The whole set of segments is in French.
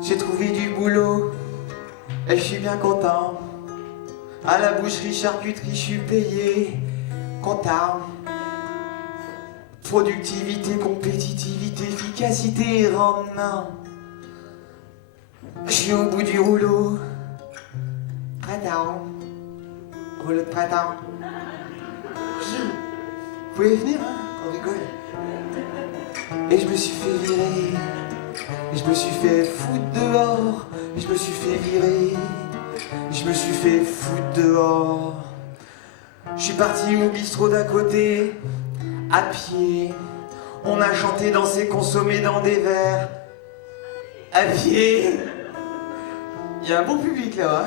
J'ai trouvé du boulot et je suis bien content. À la boucherie, charcuterie, je suis payé, content. Productivité, compétitivité, efficacité, rendement. Je suis au bout du rouleau. Printemps. Rouleau de printemps. Vous pouvez venir, hein? On rigole. Et je me suis fait virer. Et je me suis fait foutre dehors. Et je me suis fait virer. Et je me suis fait foutre dehors. Je suis parti au bistrot d'à côté, à pied. On a chanté, dansé, consommé dans des verres. À pied. Il y a un bon public là-bas.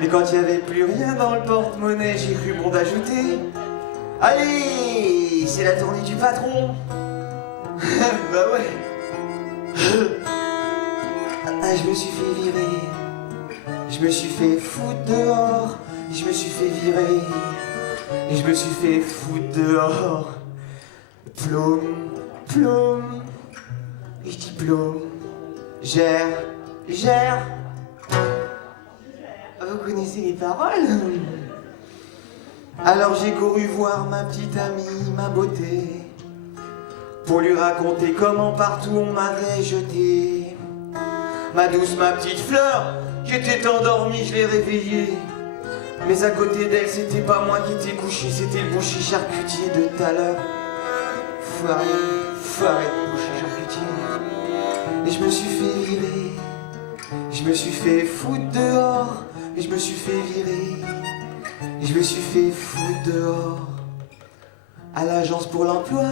Mais quand il n'y avait plus rien dans le porte-monnaie, j'ai cru bon d'ajouter. Allez, c'est la tournée du patron. Bah ouais. Ah, je me suis fait virer. Je me suis fait foutre dehors. Je me suis fait virer. Et je me suis fait foutre dehors. Plôme, plôme. Et je dis plôme. Gère, gère. Vous connaissez les paroles? Alors j'ai couru voir ma petite amie, ma beauté, pour lui raconter comment partout on m'avait jeté. Ma douce, ma petite fleur, qui était endormie, je l'ai réveillée. Mais à côté d'elle, c'était pas moi qui étais couché, c'était le boucher charcutier de tout à l'heure. Foiré, foiré, boucher charcutier. Et je me suis fait virer, je me suis fait foutre dehors. Et je me suis fait virer, et je me suis fait foutre dehors. À l'agence pour l'emploi,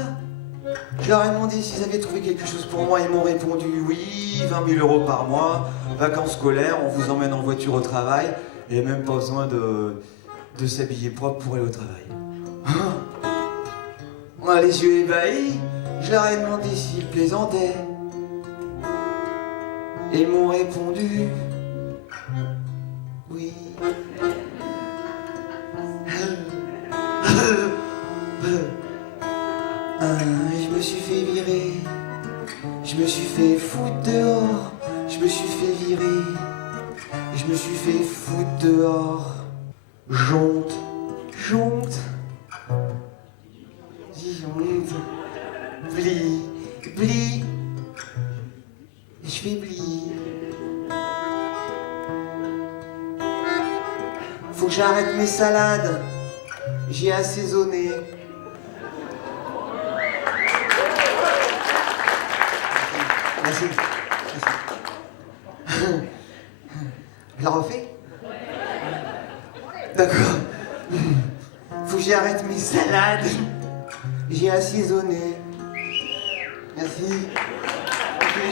je leur ai demandé s'ils avaient trouvé quelque chose pour moi. Ils m'ont répondu oui, 20 000 € par mois, vacances scolaires, on vous emmène en voiture au travail, et même pas besoin de s'habiller propre pour aller au travail. Moi, les yeux ébahis, je leur ai demandé s'ils plaisantaient. Et ils m'ont répondu oui. Je me suis fait virer. Je me suis fait foutre dehors. Je me suis fait virer. Je me suis fait foutre dehors. Jonte, jonte. Dis jonte. Blie, blie. Je fais blie. Faut que j'arrête mes salades, j'ai assaisonné. Merci. Merci. Je la refais? D'accord. Faut que j'arrête mes salades, j'ai assaisonné. Merci. Okay.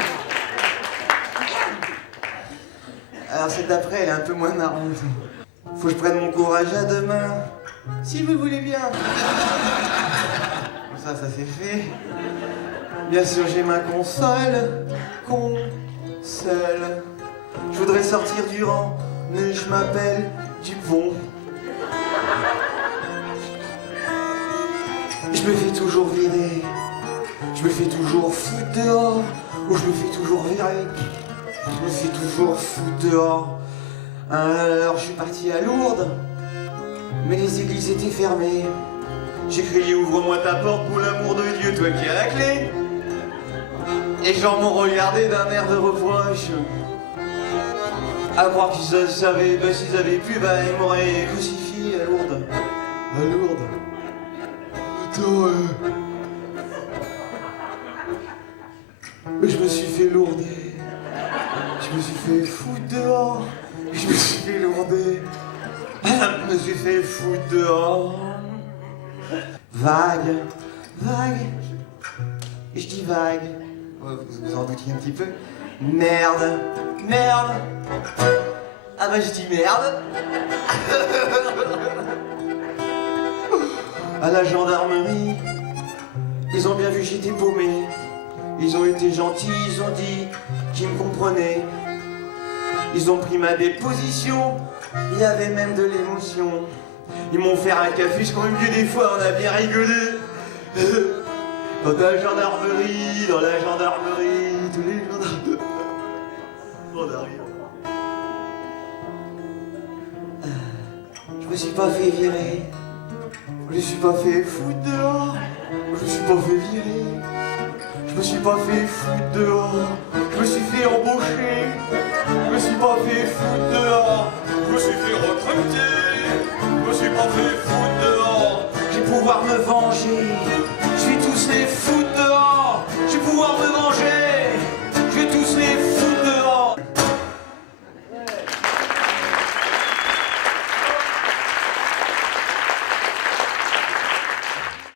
Alors celle d'après, elle est un peu moins marrante. Faut que je prenne mon courage à deux mains, si vous voulez bien. Ça c'est fait. Bien sûr, j'ai ma console. Console. Je voudrais sortir du rang, mais je m'appelle Dupont. Je me fais toujours virer. Je me fais toujours foutre dehors. Ou je me fais toujours virer. Je me fais toujours foutre dehors. Alors je suis parti à Lourdes, mais les églises étaient fermées. J'ai crié ouvre-moi ta porte pour l'amour de Dieu, toi qui as la clé. Et les gens m'ont regardé d'un air de reproche. À croire qu'ils savaient, bah, s'ils avaient pu, bah, ils m'auraient crucifié à Lourdes. À Lourdes. Attends, je me suis fait lourder. Je me suis fait foutre dehors. Je me suis fait lourder. Je me suis fait foutre dehors. Vague, vague. Je dis vague. Vous en doutiez un petit peu. Merde, merde. Ah bah je dis merde. À la gendarmerie, ils ont bien vu j'étais paumé. Ils ont été gentils, ils ont dit qu'ils me comprenaient. Ils ont pris ma déposition, il y avait même de l'émotion. Ils m'ont fait un café, quand même que des fois on a bien rigolé. Dans la gendarmerie, tous les gendarmes. Je me suis pas fait virer. Je me suis pas fait foutre dehors. Je me suis pas fait virer. Je me suis pas fait foutre dehors. Je me suis fait embaucher. Je me suis pas fait foutre dehors. Je me suis fait recruter. Je me suis pas fait foutre dehors. Je vais pouvoir me venger.